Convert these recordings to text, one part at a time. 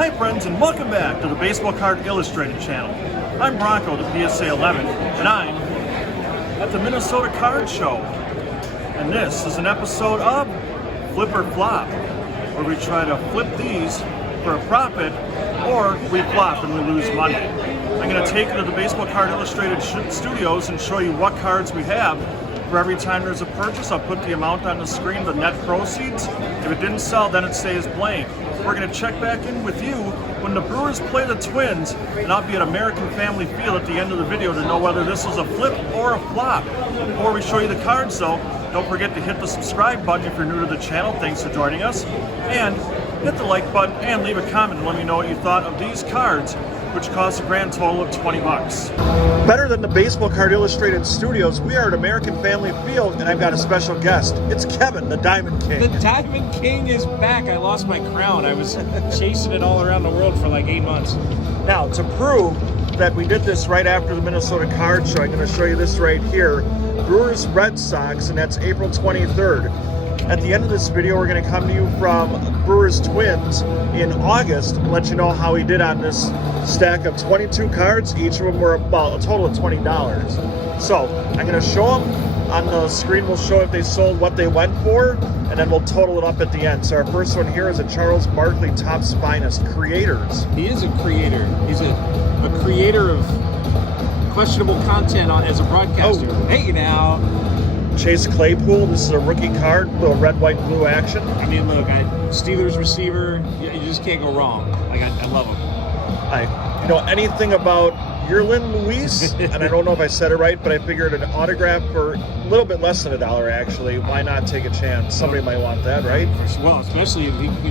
Hi friends, and welcome back to the Baseball Card Illustrated channel. I'm Bronko, the PSA 11, and I'm at the Minnesota Card Show. And this is an episode of Flip or Flop, where we try to flip these for a profit, or we flop and we lose money. I'm going to take you to the Baseball Card Illustrated studios and show you what cards we have. For every time there's a purchase, I'll put the amount on the screen, the net proceeds. If it didn't sell, then it stays blank. We're going to check back in with you when the Brewers play the Twins, and I'll be at American Family Field at the end of the video to know whether this is a flip or a flop. Before we show you the cards though, don't forget to hit the subscribe button if you're new to the channel. Thanks for joining us. And hit the like button and leave a comment and let me know what you thought of these cards, which cost a grand total of 20 bucks. Better than the Baseball Card Illustrated studios, we are at American Family Field, and I've got a special guest. It's Kevin, the Diamond King. The Diamond King is back. I lost my crown. I was chasing it all around the world for like 8 months. Now, to prove that we did this right after the Minnesota Card Show, I'm going to show you this right here. Brewers Red Sox, and that's April 23rd. At the end of this video, we're going to come to you from Brewers Twins in August and let you know how he did on this stack of 22 cards. Each of them were about a total of $20. So I'm going to show them on the screen. We'll show if they sold, what they went for, and then we'll total it up at the end. So our first one here is a Charles Barkley Topps Finest Creators. He is a creator. He's a creator of questionable content as a broadcaster. Oh. Hey now. Chase Claypool, this is a rookie card, little red, white, blue action. I mean, look, Steelers receiver, you just can't go wrong. Like, I love him. You know anything about Yerlin Luis? And I don't know if I said it right, but I figured an autograph for a little bit less than $1, actually. Why not take a chance? Somebody might want that, right? Well, especially if he,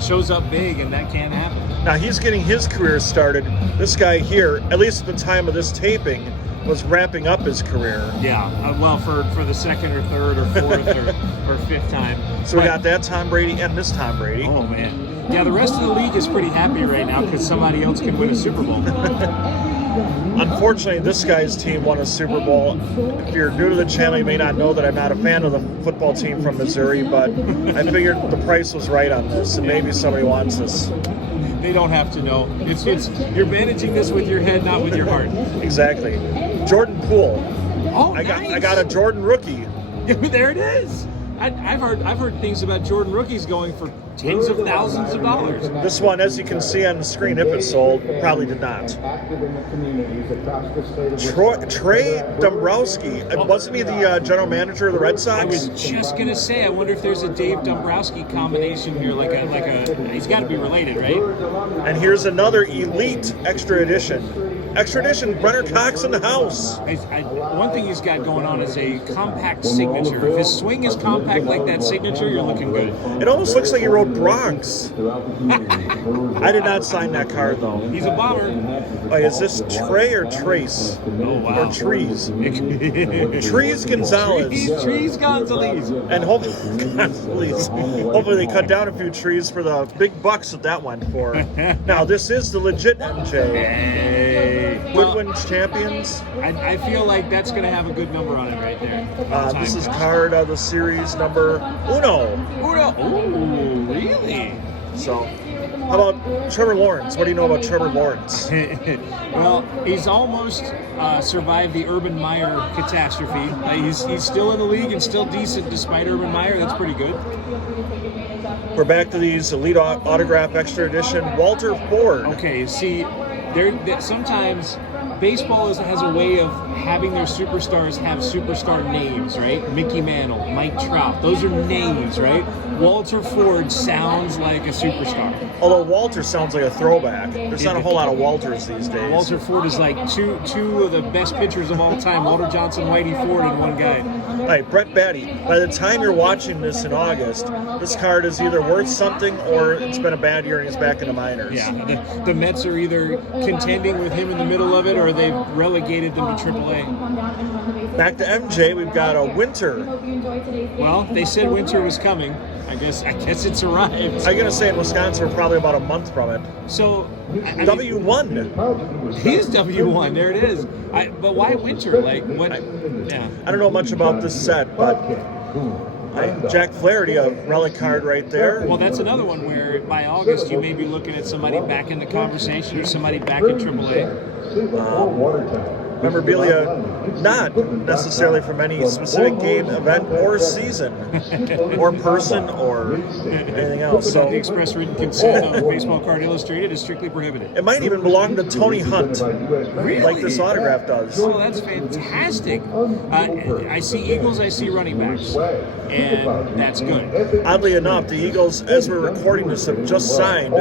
shows up big, and that can't happen. Now, he's getting his career started. This guy here, at least at the time of this taping, was wrapping up his career. Yeah, well, for the second or third or fourth or fifth time. So we got that Tom Brady and this Tom Brady. Oh, man. Yeah, the rest of the league is pretty happy right now because somebody else can win a Super Bowl. Unfortunately, this guy's team won a Super Bowl. If you're new to the channel, you may not know that I'm not a fan of the football team from Missouri, but I figured the price was right on this, and maybe somebody wants this. They don't have to know. It's you're managing this with your head, not with your heart. Exactly. Jordan Poole. Oh, I nice. got a Jordan rookie. There it is. I've heard things about Jordan rookies going for tens of thousands of dollars. This one, as you can see on the screen, if it sold, probably did not. Trey Dombrowski. Wasn't he the general manager of the Red Sox? I was just gonna say, I wonder if there's a Dave Dombrowski combination here, like a. He's got to be related, right? And here's another elite extra edition. Extra edition, Brenner Cox in the house. One thing he's got going on is a compact signature. If his swing is compact like that signature, you're looking good. It almost looks like he wrote Bronx. I did not sign that card, though. He's a bomber. Oh, is this Trey or Trace? Oh, wow. Or Trees? Trees Gonzalez. Trees Gonzalez. And hopefully they cut down a few trees for the big bucks that went for. Now, this is the legit MJ. Hey. Goodwin's Champions. I feel like that's going to have a good number on it right there. This is card of the series number Uno. Ooh, really? So, how about Trevor Lawrence? What do you know about Trevor Lawrence? Well, he's almost survived the Urban Meyer catastrophe. He's still in the league and still decent despite Urban Meyer. That's pretty good. We're back to these Elite Autograph Extra Edition. Walter Ford. Okay, see, sometimes baseball has a way of having their superstars have superstar names, right? Mickey Mantle, Mike Trout, those are names, right? Walter Ford sounds like a superstar. Although Walter sounds like a throwback. There's not a whole lot of Walters these days. Walter Ford is like two of the best pitchers of all time, Walter Johnson, Whitey Ford in one guy. All right, Brett Batty. By the time you're watching this in August, this card is either worth something or it's been a bad year and he's back in the minors. Yeah, the Mets are either contending with him in the middle of it or they've relegated them to AAA. Back to MJ, we've got a Winter. Well, they said winter was coming. I guess it's arrived. I'm going to say in Wisconsin we're probably about a month from it. So W1. He is W1. There it is. But why winter? Like what? I don't know much about this set, but Jack Flaherty, a relic card right there. Well, that's another one where by August you may be looking at somebody back in the conversation or somebody back in AAA. Memorabilia not necessarily from any specific game, event, or season, or person, or anything else. Without So the express written consent of Baseball Card Illustrated is strictly prohibited. it might even belong to Tony Hunt, Really? like this autograph does. Oh, that's fantastic. I see Eagles, I see running backs, and that's good. Oddly enough, the Eagles, as we're recording this, have just signed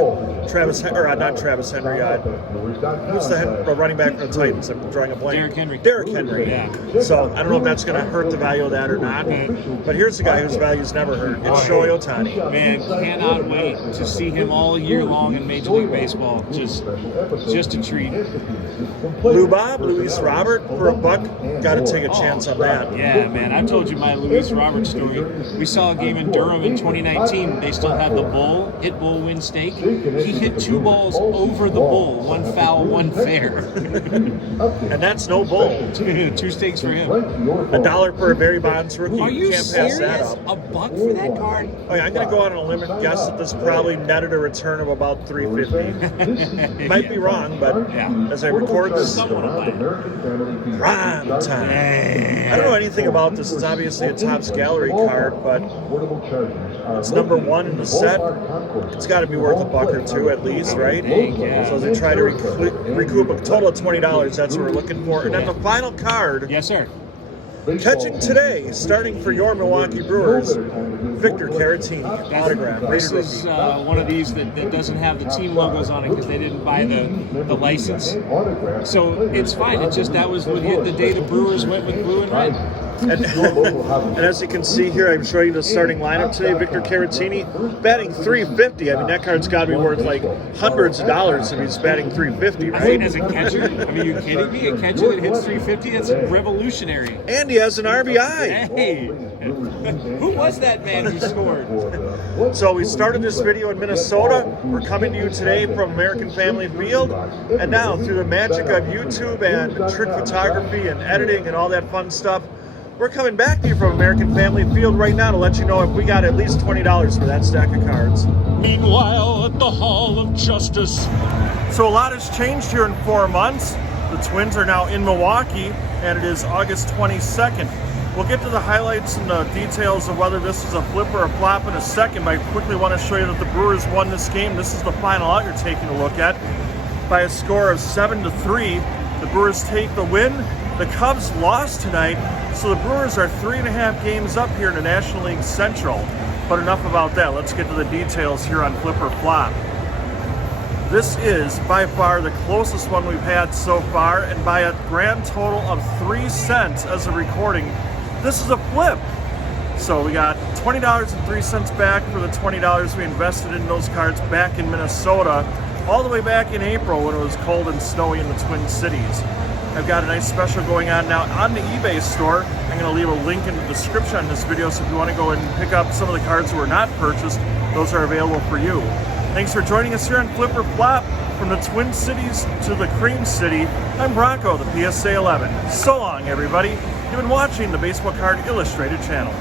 Travis, or not Travis Henry. Who's the running back for the Titans? I'm drawing a blank. Derrick Henry. Derrick Henry. Yeah. So I don't know if that's going to hurt the value of that or not. But here's the guy whose value's never hurt. It's Shohei Ohtani. Man, cannot wait to see him all year long in Major League Baseball. Just a treat. Lou Bob, Luis Robert for $1. Got to take a chance on that. Yeah, man. I've told you my Luis Robert story. We saw a game in Durham in 2019. They still had the bull, hit bull, win stake. He hit 2 balls over the bull, 1 foul, 1 fair. And that's no bull. 2 stakes for him. $1 per Barry Bonds rookie. Are you Can't serious? pass that up. $1 for that card? Oh, yeah, I'm going to go on a limit and guess that this probably netted a return of about $350. Might be wrong, but as I record this, Someone will buy it. prime time. I don't know anything about this. It's obviously a Topps Gallery card, but it's number 1 in the set. It's got to be worth $1 or $2 at least, right? So as they try to recoup a total of $20, that's what we're looking for. And then the final card. Yes, sir. Catching today, starting for your Milwaukee Brewers, Victor Caratini, autograph. This is one of these that doesn't have the team logos on it because they didn't buy the license. So it's fine. It's just that was the day the Brewers went with blue and red. And as you can see here, I'm showing you the starting lineup today. Victor Caratini batting .350. I mean, that card's got to be worth like hundreds of dollars if he's batting .350, I mean, right? as a catcher, I mean, are you kidding me? A catcher that hits .350, that's revolutionary. And he has an RBI. Hey, who was that man who scored? So we started this video in Minnesota. We're coming to you today from American Family Field. And now, through the magic of YouTube and trick photography and editing and all that fun stuff, we're coming back to you from American Family Field right now to let you know if we got at least $20 for that stack of cards. Meanwhile, at the Hall of Justice. So a lot has changed here in 4 months. The Twins are now in Milwaukee, and it is August 22nd. We'll get to the highlights and the details of whether this is a flip or a flop in a second, but I quickly want to show you that the Brewers won this game. This is the final out you're taking a look at by a score of 7-3. The Brewers take the win. The Cubs lost tonight, so the Brewers are 3.5 games up here in the National League Central. But enough about that. Let's get to the details here on Flip or Flop. This is by far the closest one we've had so far, and by a grand total of 3 cents as a recording, this is a flip. So we got $20.03 back for the $20 we invested in those cards back in Minnesota, all the way back in April when it was cold and snowy in the Twin Cities. I've got a nice special going on now on the eBay store. I'm going to leave a link in the description on this video, so if you want to go and pick up some of the cards that were not purchased, those are available for you. Thanks for joining us here on Flip or Flop. From the Twin Cities to the Cream City, I'm Bronko, the PSA 11. So long, everybody. You've been watching the Baseball Card Illustrated channel.